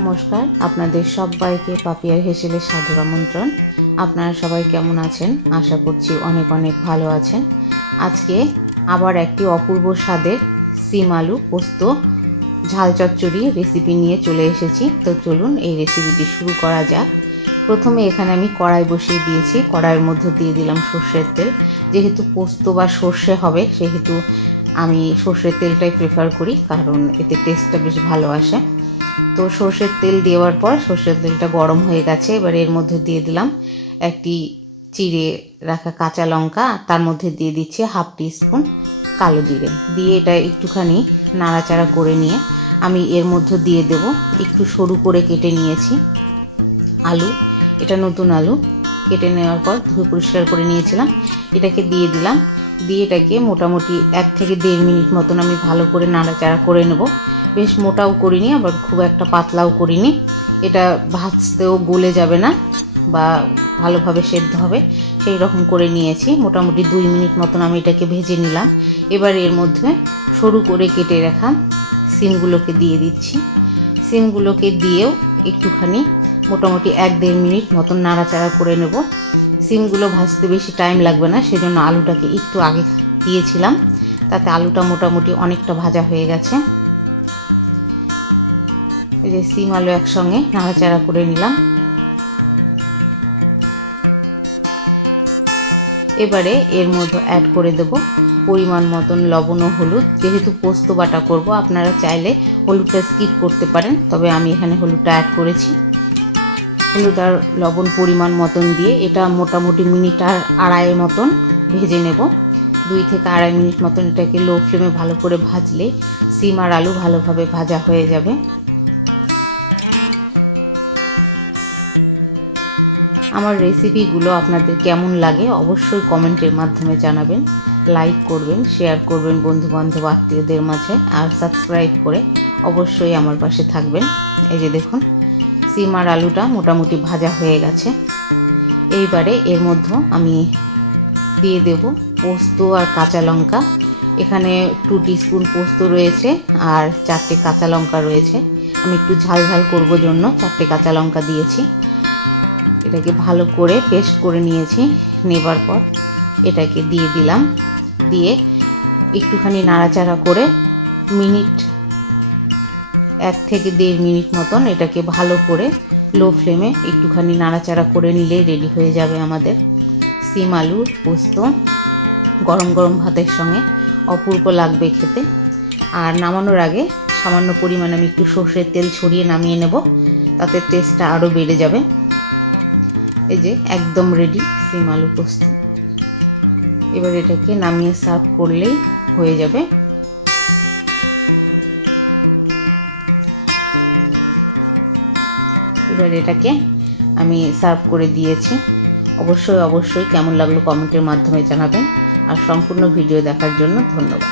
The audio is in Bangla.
নমস্কার, আপনাদের সবাইকে পাপিয়ার হেসেলে সাদর আমন্ত্রণ। আপনারা সবাই কেমন আছেন? আশা করছি অনেক অনেক ভালো আছেন। আজকে আবার একটি অপূর্ব স্বাদের সিম আলু পোস্ত ঝাল চচ্চড়ি রেসিপি নিয়ে চলে এসেছি। তো চলুন এই রেসিপিটি শুরু করা যাক। প্রথমে এখানে আমি কড়াই বসিয়ে দিয়েছি। কড়াইয়ের মধ্যে দিয়ে দিলাম সর্ষের তেল। যেহেতু পোস্ত বা সর্ষে হবে সেহেতু আমি সর্ষের তেলটাই প্রেফার করি, কারণ এতে টেস্টটা বেশ ভালো আসে। তো সর্ষের তেল দেওয়ার পর সর্ষের তেলটা গরম হয়ে গেছে। এবার এর মধ্যে দিয়ে দিলাম একটি চিড়ে রাখা কাঁচা লঙ্কা, তার মধ্যে দিয়ে দিচ্ছি হাফ টিস্পুন কালো জিরে, দিয়ে এটা একটুখানি নাড়াচাড়া করে নিয়ে আমি এর মধ্যে দিয়ে দেব একটু সরু করে কেটে নিয়েছি আলু। এটা নতুন আলু, কেটে নেওয়ার পর ধুয়ে পরিষ্কার করে নিয়েছিলাম। এটাকে দিয়ে দিলাম, দিয়ে এটাকে মোটামুটি 1 থেকে 1.5 মিনিট মতন আমি ভালো করে নাড়াচাড়া করে নেব। বেশ মোটাও করিনি, আবার খুব একটা পাতলাও করিনি। এটা ভাজতেও গলে যাবে না বা ভালোভাবে সেদ্ধ হবে, সেই রকম করে নিয়েছি। মোটামুটি 2 মিনিট মতন আমি এটাকে ভেজে নিলাম। এবার এর মধ্যে সরু করে কেটে রাখা সিমগুলোকে দিয়ে দিচ্ছি। সিমগুলোকে দিয়েও একটুখানি মোটামুটি 1-1.5 মিনিট মতন নাড়াচাড়া করে নেব। সিমগুলো ভাজতে বেশি টাইম লাগবে না, সেজন্য আলুটাকে একটু আগে দিয়েছিলাম, তাতে আলুটা মোটামুটি অনেকটা ভাজা হয়ে গেছে। এই যে সিম আলু একসঙ্গে নাড়াচাড়া করে নিলাম। এবারে এর মধ্যে অ্যাড করে দেব পরিমাণ মতন লবণ ও হলুদ। যেহেতু পোস্ত বাটা করব, আপনারা চাইলে হলুদটা স্কিপ করতে পারেন, তবে আমি এখানে হলুদটা অ্যাড করেছি। হলুদ আর লবণ পরিমাণ মতন দিয়ে এটা মোটামুটি মিনিট আর 2.5 মতন ভেজে নেব। 2 থেকে 2.5 মিনিট মতন এটাকে লো ফ্লেমে ভালো করে ভাজলে সিম আর আলু ভালোভাবে ভাজা হয়ে যাবে। আমার রেসিপিগুলো আপনাদের কেমন লাগে অবশ্যই কমেন্টের মাধ্যমে জানাবেন। লাইক করবেন, শেয়ার করবেন বন্ধুবান্ধব আত্মীয়দের মাঝে, আর সাবস্ক্রাইব করে অবশ্যই আমার পাশে থাকবেন। এই যে দেখুন সিম আর আলুটা মোটামুটি ভাজা হয়ে গেছে। এইবারে এর মধ্যে আমি দিয়ে দেব পোস্ত আর কাঁচা লঙ্কা। এখানে 2 টিস্পুন পোস্ত রয়েছে আর 4টে কাঁচা লঙ্কা রয়েছে। আমি একটু ঝাল ঝাল করবো জন্য 4টে কাঁচা লঙ্কা দিয়েছি। এটাকে ভালো করে পেস্ট করে নিয়েছি। নেবার পর এটাকে দিয়ে দিলাম, দিয়ে একটুখানি নাড়াচাড়া করে 1 থেকে 1.5 মিনিট মতন এটাকে ভালো করে লো ফ্লেমে একটুখানি নাড়াচাড়া করে নিলেই রেডি হয়ে যাবে আমাদের সিম আলুর পোস্ত। গরম গরম ভাতের সঙ্গে অপূর্ব লাগবে খেতে। আর নামানোর আগে সামান্য পরিমাণে আমি একটু সর্ষের তেল ছড়িয়ে নামিয়ে নেব, তাতে টেস্টটা আরও বেড়ে যাবে। এই যে একদম রেডি সিম আলু পোস্ত। এবার এটাকে নামিয়ে সার্ভ করলেই হয়ে যাবে। এবার এটাকে আমি সার্ভ করে দিয়েছি। অবশ্যই কেমন লাগলো কমেন্টের মাধ্যমে জানাবেন। আর সম্পূর্ণ ভিডিও দেখার জন্য ধন্যবাদ।